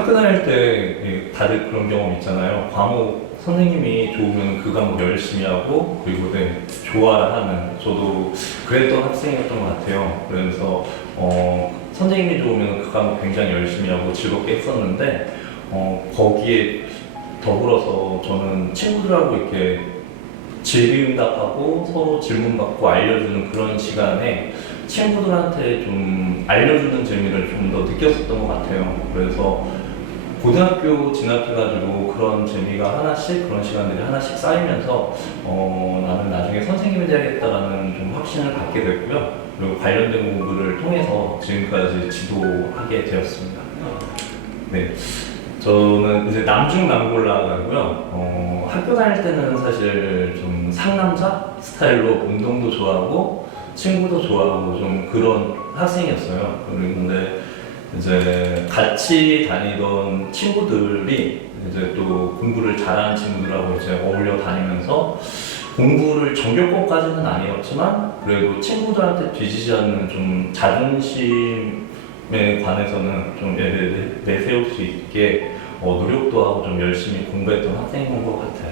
학교 다닐 때 다들 그런 경험 있잖아요. 과목 선생님이 좋으면 그 과목 열심히 하고, 그리고 좋아하는, 저도 그랬던 학생이었던 것 같아요. 그래서 선생님이 좋으면 그 과목 굉장히 열심히 하고 즐겁게 했었는데, 거기에 더불어서 저는 친구들하고 이렇게 질의응답하고 서로 질문받고 알려주는 그런 시간에 친구들한테 좀 알려주는 재미를 좀 더 느꼈었던 것 같아요. 그래서 고등학교 진학해가지고 그런 재미가 하나씩, 그런 시간들이 하나씩 쌓이면서 나는 나중에 선생님이 돼야겠다라는 좀 확신을 갖게 됐고요. 그리고 관련된 공부를 통해서 지금까지 지도하게 되었습니다. 네, 저는 이제 남중남골라가고요. 학교 다닐 때는 사실 좀 상남자 스타일로 운동도 좋아하고 친구도 좋아하고 좀 그런 학생이었어요. 그런데 이제 같이 다니던 친구들이 이제 또 공부를 잘하는 친구들하고 이제 어울려 다니면서 공부를 전교권까지는 아니었지만 그래도 친구들한테 뒤지지 않는 좀 자존심에 관해서는 좀 내세울 수 있게 노력도 하고 좀 열심히 공부했던 학생인 것 같아요.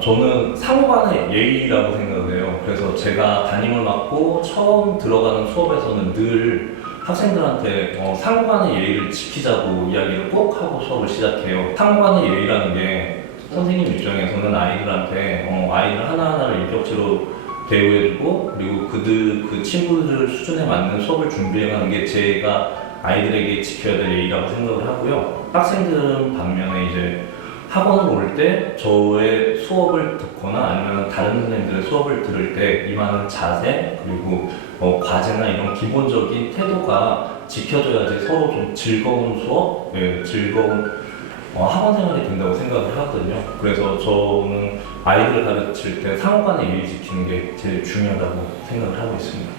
저는 상호 간의 예의라고 생각을 해요. 그래서 제가 담임을 맡고 처음 들어가는 수업에서는 늘 학생들한테 상호 간의 예의를 지키자고 이야기를 꼭 하고 수업을 시작해요. 상호 간의 예의라는 게 선생님 입장에서는 아이들한테 아이들 하나하나를 인격체로 대우해주고, 그리고 그 친구들 수준에 맞는 수업을 수업해가는 게 제가 아이들에게 지켜야 될 예의라고 생각을 하고요. 학생들은 반면에 이제 학원을 올 때 저의 수업을 듣거나 아니면 다른 선생님들의 수업을 들을 때 임하는 자세, 그리고 과제나 이런 기본적인 태도가 지켜져야지 서로 좀 즐거운 수업, 즐거운 학원 생활이 된다고 생각을 하거든요. 그래서 저는 아이들을 가르칠 때 상호 간의 예의 지키는 게 제일 중요하다고 생각을 하고 있습니다.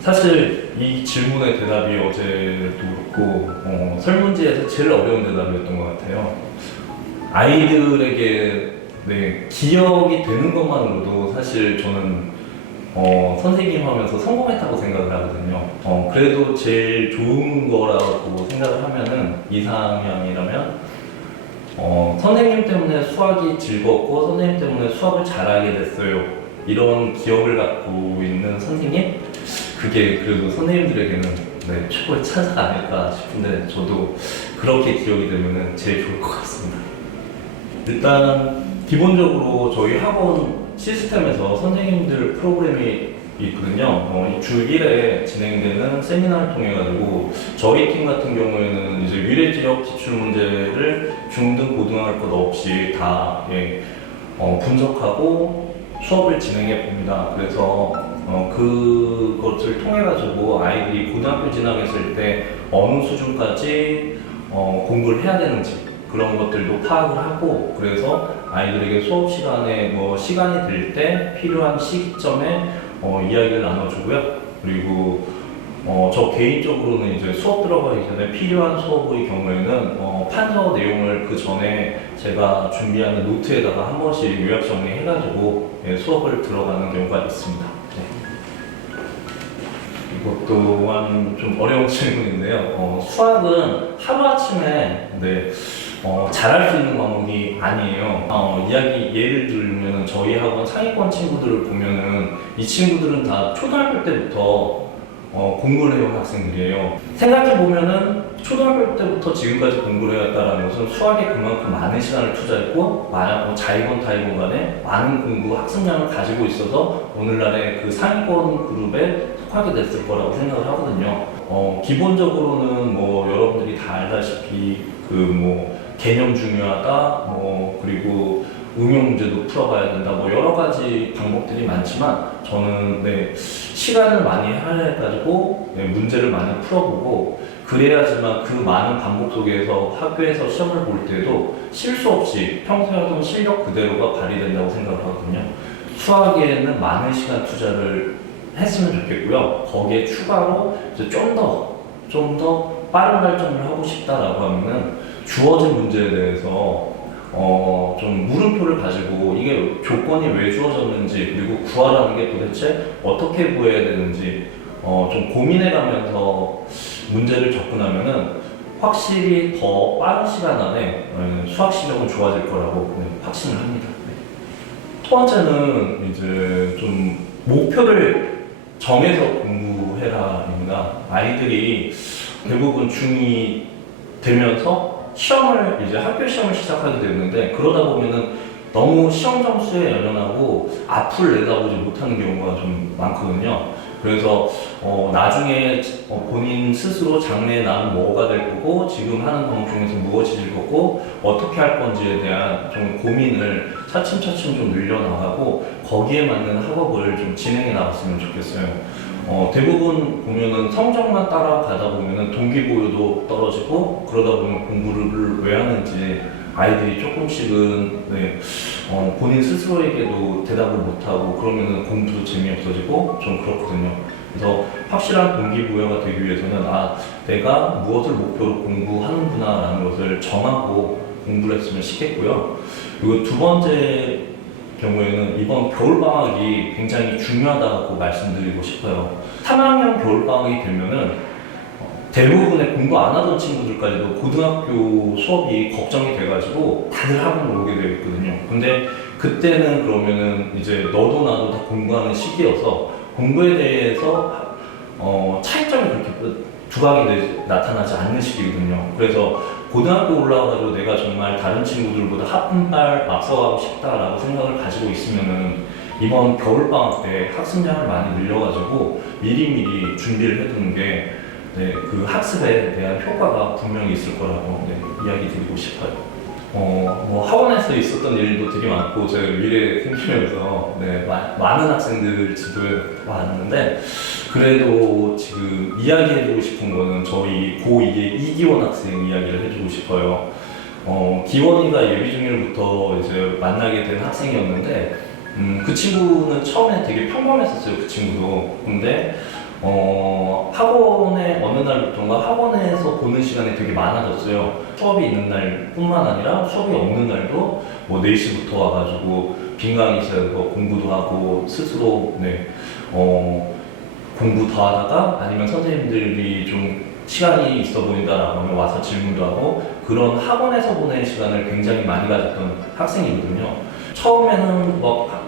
사실 이 질문의 대답이 어제도 그렇고 설문지에서 제일 어려운 대답이었던 것 같아요. 아이들에게 기억이 되는 것만으로도 사실 저는 선생님 하면서 성공했다고 생각을 하거든요. 그래도 제일 좋은 거라고 생각을 하면은 이상형이라면 선생님 때문에 수학이 즐겁고 선생님 때문에 수학을 잘하게 됐어요. 이런 기억을 갖고 있는 선생님? 그게 그래도 선생님들에게는 최고의 차자가 아닐까 싶은데 저도 그렇게 기억이 되면은 제일 좋을 것 같습니다. 일단 기본적으로 저희 학원 시스템에서 선생님들 프로그램이 있거든요. 주 1회 진행되는 세미나를 통해 가지고 저희 팀 같은 경우에는 이제 위례지역 기출문제를 중등 고등학교 것 없이 다 분석하고 수업을 진행해 봅니다. 그래서 그것을 통해 가지고 아이들이 고등학교 진학했을 때 어느 수준까지 공부를 해야 되는지 그런 것들도 파악을 하고, 그래서 아이들에게 수업 시간에 시간이 될 때 필요한 시기점에 이야기를 나눠주고요. 그리고 저 개인적으로는 이제 수업 들어가기 전에 필요한 수업의 경우에는 판서 내용을 그 전에 제가 준비하는 노트에다가 한 번씩 요약 정리해가지고 수업을 들어가는 경우가 있습니다. 이것 또한 좀 어려운 질문인데요. 수학은 하루아침에 잘할 수 있는 과목이 아니에요. 예를 들면 저희 학원 상위권 친구들을 보면은 이 친구들은 다 초등학교 때부터 공부를 해온 학생들이에요. 생각해보면은 초등학교 때부터 지금까지 공부를 해왔다는 것은 수학에 그만큼 많은 시간을 투자했고 자이건 타이건 간에 많은 공부 학습량을 가지고 있어서 오늘날의 그 상위권 그룹에 속하게 됐을 거라고 생각을 하거든요. 기본적으로는 여러분들이 다 알다시피 개념 중요하다, 그리고 응용 문제도 풀어봐야 된다, 여러 가지 방법들이 많지만 저는 시간을 많이 할애해가지고 문제를 많이 풀어보고, 그래야지만 그 많은 반복 속에서 학교에서 시험을 볼 때도 실수 없이 평소에 하던 실력 그대로가 발휘된다고 생각을 하거든요. 수학에는 많은 시간 투자를 했으면 좋겠고요. 거기에 추가로 이제 좀 더 빠른 발전을 하고 싶다라고 하면은 주어진 문제에 대해서 좀 물음표를 가지고 이게 조건이 왜 주어졌는지, 그리고 구하라는 게 도대체 어떻게 구해야 되는지 좀 고민해가면서 문제를 접근하면은 확실히 더 빠른 시간 안에 수학 실력은 좋아질 거라고 확신을 합니다. 첫 번째는 이제 좀 목표를 정해서 공부해라입니다. 아이들이 대부분 중2 되면서 학교 시험을 시작하게 되는데, 그러다 보면은 너무 시험 점수에 연연하고 앞을 내다보지 못하는 경우가 좀 많거든요. 그래서 나중에 본인 스스로 장래에 나는 뭐가 될 거고, 지금 하는 과목 중에서 무엇이 즐겁고 어떻게 할 건지에 대한 좀 고민을 차츰차츰 좀 늘려나가고 거기에 맞는 학업을 좀 진행해 나갔으면 좋겠어요. 대부분 보면은 성적만 따라가다 보면은 동기부여도 떨어지고, 그러다 보면 공부를 왜 하는지 아이들이 조금씩은 본인 스스로에게도 대답을 못하고, 그러면은 공부도 재미없어지고 좀 그렇거든요. 그래서 확실한 동기부여가 되기 위해서는 내가 무엇을 목표로 공부하는구나 라는 것을 정하고 공부를 했으면 좋겠고요. 그리고 두 번째 경우에는 이번 겨울방학이 굉장히 중요하다고 말씀드리고 싶어요. 3학년 겨울방학이 되면은 대부분의 공부 안 하던 친구들까지도 고등학교 수업이 걱정이 돼가지고 다들 학원을 오게 되어 있거든요. 근데 그때는 그러면은 이제 너도 나도 다 공부하는 시기여서 공부에 대해서 차이점이 그렇게 두각이 나타나지 않는 시기거든요. 그래서 고등학교 올라와가지고 내가 정말 다른 친구들보다 한 발 앞서가고 싶다라고 생각을 가지고 있으면은 이번 겨울방학 때 학습량을 많이 늘려가지고 미리미리 준비를 해두는 게 그 학습에 대한 효과가 분명히 있을 거라고 이야기 드리고 싶어요. 학원에서 있었던 일도 되게 많고, 제가 미래 생기면서 많은 학생들을 지도해 왔는데, 그래도 지금 이야기해주고 싶은 거는 저희 고2의 이기원 학생 이야기를 해주고 싶어요. 기원이가 예비 중일부터 이제 만나게 된 학생이었는데, 그 친구는 처음에 되게 평범했었어요, 그 친구도. 근데 학원에 어느 날부터인가 학원에서 보는 시간이 되게 많아졌어요. 수업이 있는 날뿐만 아니라 수업이 없는 날도 뭐 4시부터 와가지고 빈 강의실에서 공부도 하고 스스로 공부 더 하다가, 아니면 선생님들이 좀 시간이 있어 보인다라고 하면 와서 질문도 하고, 그런 학원에서 보낸 시간을 굉장히 많이 가졌던 학생이거든요. 처음에는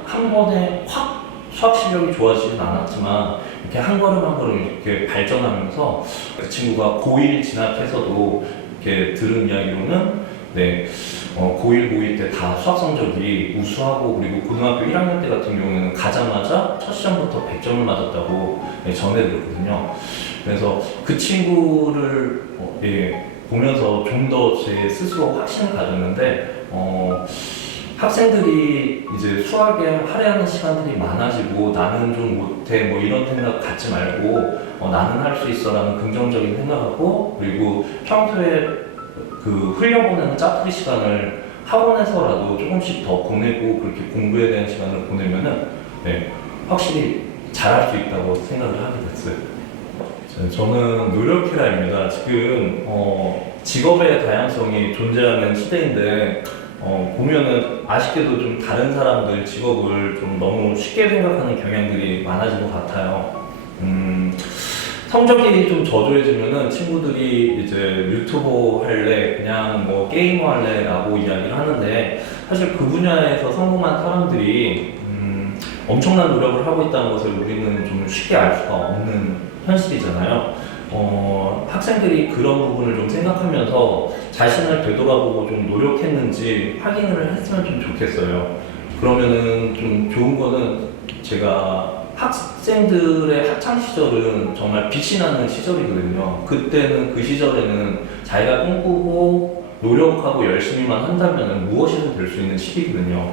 한 번에 확 수학 실력이 좋아지진 않았지만 이렇게 한 걸음 한 걸음 이렇게 발전하면서, 그 친구가 고1 진학해서도 이렇게 들은 이야기로는 고1, 고2 때 다 수학 성적이 우수하고, 그리고 고등학교 1학년 때 같은 경우에는 가자마자 첫 시험부터 100점을 맞았다고 전해들었거든요. 그래서 그 친구를 보면서 좀 더 제 스스로 확신을 가졌는데, 학생들이 이제 수학에 할애하는 시간들이 많아지고 나는 좀 못해 뭐 이런 생각 갖지 말고 나는 할 수 있어 라는 긍정적인 생각하고, 그리고 평소에 그 흘려보내는 짜투리 시간을 학원에서라도 조금씩 더 보내고 그렇게 공부에 대한 시간을 보내면은 확실히 잘할 수 있다고 생각을 하게 됐어요. 저는 노력해라입니다. 지금 직업의 다양성이 존재하는 시대인데, 보면은 아쉽게도 좀 다른 사람들 직업을 좀 너무 쉽게 생각하는 경향들이 많아진 것 같아요. 성적이 좀 저조해지면은 친구들이 이제 유튜버 할래, 그냥 뭐 게이머 할래 라고 이야기를 하는데, 사실 그 분야에서 성공한 사람들이 엄청난 노력을 하고 있다는 것을 우리는 좀 쉽게 알 수가 없는 현실이잖아요. 학생들이 그런 부분을 좀 생각하면서 자신을 되돌아보고 좀 노력했는지 확인을 했으면 좀 좋겠어요. 그러면은 좀 좋은 거는, 제가 학생들의 학창 시절은 정말 빛이 나는 시절이거든요. 그때는 그 시절에는 자기가 꿈꾸고 노력하고 열심히만 한다면 무엇이든 될 수 있는 시기거든요.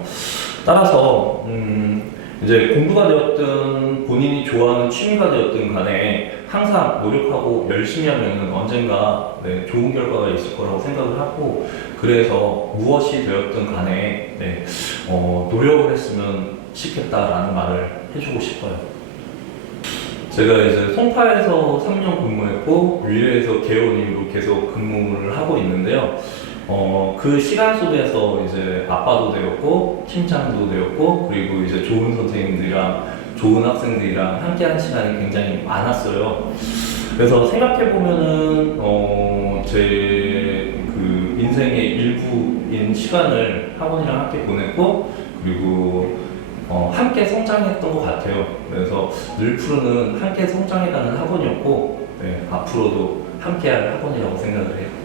따라서 이제 공부가 되었든 본인이 좋아하는 취미가 되었든 간에 항상 노력하고 열심히 하면 언젠가 좋은 결과가 있을 거라고 생각을 하고, 그래서 무엇이 되었든 간에 노력을 했으면 좋겠다라는 말을 해주고 싶어요. 제가 이제 송파에서 3년 근무했고 위례에서 개원 이후로 계속 근무를 하고 있는데요. 그 시간 속에서 이제 아빠도 되었고 팀장도 되었고, 그리고 이제 좋은 선생님들이랑 좋은 학생들이랑 함께하는 시간이 굉장히 많았어요. 그래서 생각해 보면은 제 인생의 일부인 시간을 학원이랑 함께 보냈고, 그리고 함께 성장했던 것 같아요. 그래서 늘프루는 함께 성장해가는 학원이었고, 네, 앞으로도 함께할 학원이라고 생각을 해요.